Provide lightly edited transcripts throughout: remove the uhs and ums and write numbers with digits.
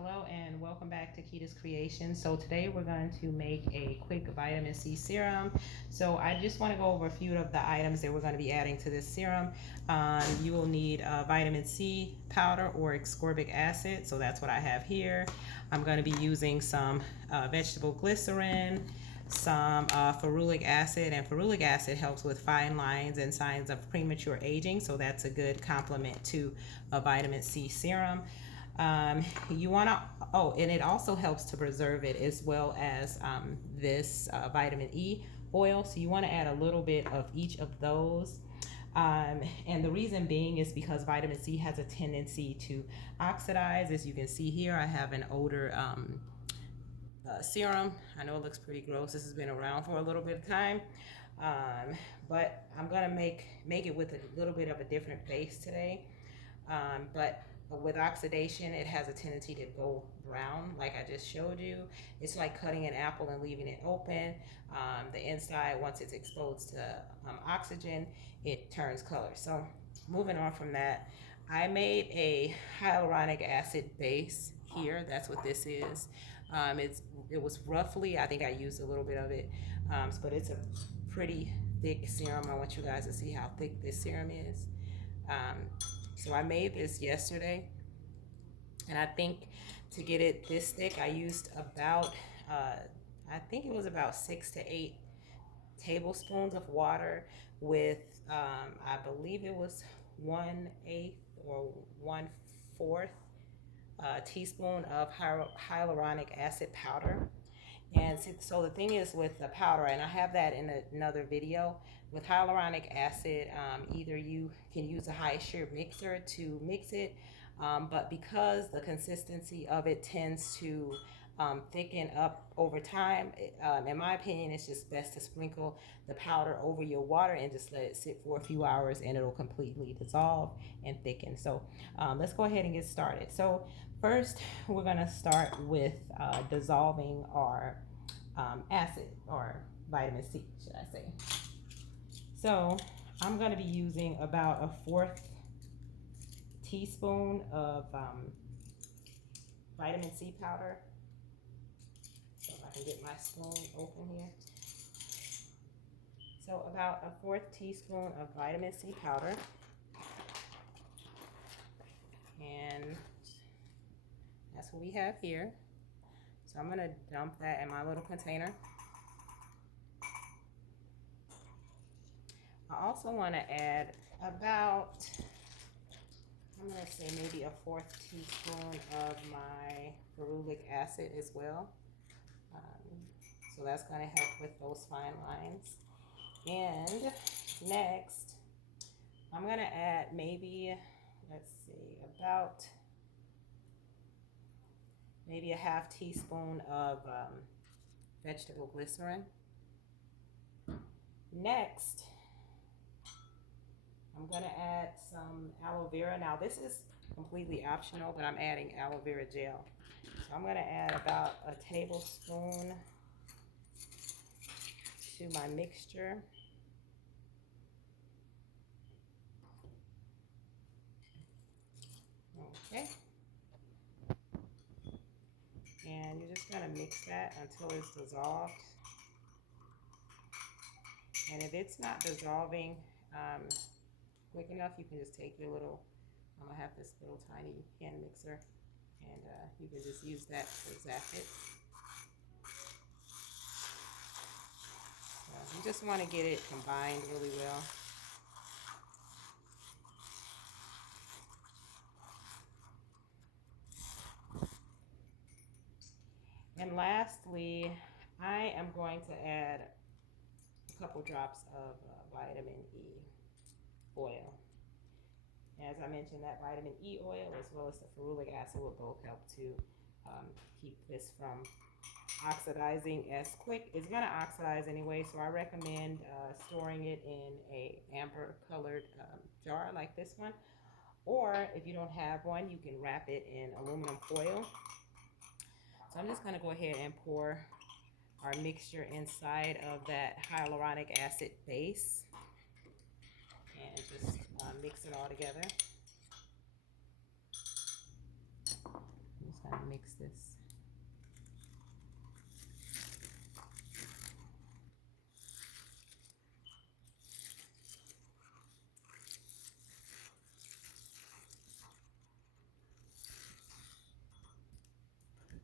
Hello and welcome back to Kita's Creation. So today we're going to make a quick vitamin C serum. So I just want to go over a few of the items that we're going to be adding to this serum. You will need vitamin C powder or ascorbic acid. So that's what I have here. I'm going to be using some vegetable glycerin, some ferulic acid, and ferulic acid helps with fine lines and signs of premature aging. So that's a good complement to a vitamin C serum. You want to, oh, and it also helps to preserve it as well as this vitamin E oil. So you want to add a little bit of each of those. And the reason being is because vitamin C has a tendency to oxidize. As you can see here, I have an older serum. I know it looks pretty gross. This has been around for a little bit of time. But I'm gonna make it with a little bit of a different base today. But with oxidation, it has a tendency to go brown, like I just showed you. It's like cutting an apple and leaving it open. The inside, once it's exposed to oxygen, it turns color. So moving on from that, I made a hyaluronic acid base here. That's what this is. It was roughly, I think I used a little bit of it, but it's a pretty thick serum. I want you guys to see how thick this serum is. So I made this yesterday, and I think to get it this thick, I used about, I think it was about 6 to 8 tablespoons of water with, I believe it was 1/8 or 1/4 teaspoon of hyaluronic acid powder. And so the thing is with the powder, and I have that in another video, with hyaluronic acid, either you can use a high shear mixer to mix it, but because the consistency of it tends to thicken up over time, in my opinion, it's just best to sprinkle the powder over your water and just let it sit for a few hours and it'll completely dissolve and thicken. So let's go ahead and get started. So first, we're going to start with dissolving our acid, or vitamin C, should I say. So I'm going to be using about a 1/4 teaspoon of vitamin C powder. So if I can get my spoon open here. So about a 1/4 teaspoon of vitamin C powder. And that's what we have here. So I'm going to dump that in my little container. I also want to add about, I'm going to say maybe a 1/4 teaspoon of my ferulic acid as well. So that's going to help with those fine lines. And next, I'm going to add maybe, let's see, about maybe a 1/2 teaspoon of vegetable glycerin. Next, I'm going to add some aloe vera. Now this is completely optional, but I'm adding aloe vera gel. So I'm going to add about a tablespoon to my mixture. Okay. And you're just going to mix that until it's dissolved. And if it's not dissolving quick enough, you can just take your little, I'm going to have this little tiny hand mixer, and you can just use that to zap it. So you just want to get it combined really well. And lastly, I am going to add a couple drops of vitamin E oil. As I mentioned, that vitamin E oil as well as the ferulic acid will both help to keep this from oxidizing as quick. It's going to oxidize anyway, so I recommend storing it in a amber colored jar like this one. Or if you don't have one, you can wrap it in aluminum foil. So I'm just going to go ahead and pour our mixture inside of that hyaluronic acid base and just mix it all together. I'm just going to mix mix this.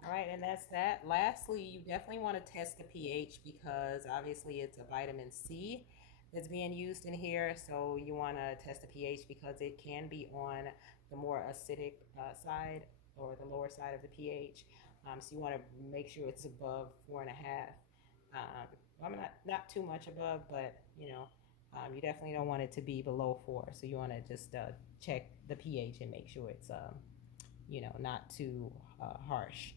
All right, and that's that. Lastly, you definitely want to test the pH because obviously it's a vitamin C that's being used in here. So you want to test the pH because it can be on the more acidic side or the lower side of the pH. So you want to make sure it's above 4.5. I'm not too much above, but you definitely don't want it to be below 4. So you want to just check the pH and make sure it's not too harsh.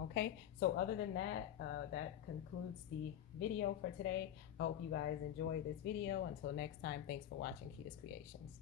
Okay, so other than that, that concludes the video for today. I hope you guys enjoyed this video. Until next time, thanks for watching Kita's Creations.